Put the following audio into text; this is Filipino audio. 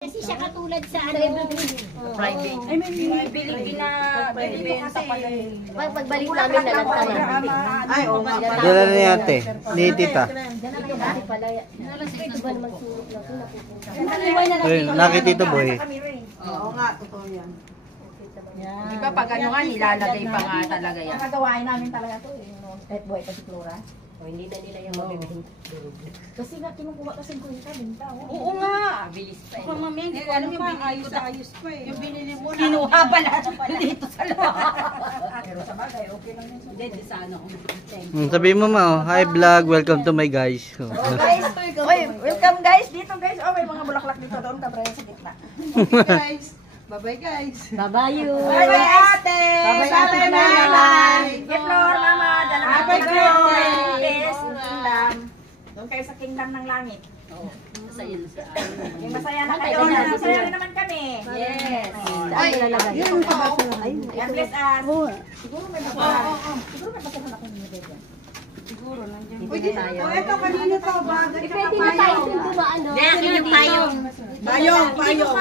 Kasi siya katulad sa ano, Friday. Ay, may binibenta pala. pagbalik namin na lang tayo. Ay, oo nga. Dala na ni ate, ni tita. Diyan na kayo kasi pala. Ito ba naman sulok na ito napupunta? Ayun, nakitito boy. Oo nga, totoo yan. Di ba pag ano nga, nilalagay pa nga talaga yan. Nakagawain namin talaga ito eh. Pet boy kasi Flora. O, hindi na nila yung mabibigyan. Kasi nga kinukuha kasi ko yung binta. Oo nga. Bilis pa Kung eh. mamaya, hindi ko alam yung ayos na ayos pa eh. Yung binili mo na. Kinuha pala dito sa loob. Pero sa bagay, okay lang yun. Hindi, sa ano. Sabihin mo ma, oh, hi vlog, welcome to my guys. Oh. Guys, oy, welcome guys dito guys. Oh, may mga bulaklak dito doon, kabra sa gitna. Guys. Bye-bye guys. Babayo! Bye bye ate. Bye-bye, Ate Ate Mela. Mela. Get Flor, mama. Dala Happy ka birthday. Yes, kingdom. Doon kayo sa kingdom ng langit. Masaya na sa Yung masaya na kayo. Masaya rin naman kami. Yes! Ay, Saan nilalagay? yun pa. God bless us. Siguro may basahan. Siguro may basahan ako ng bibig yan. Pwede tayo. Ito, kanina to ba? Pwede na tayo dun dumaan, no? Payong. Payong.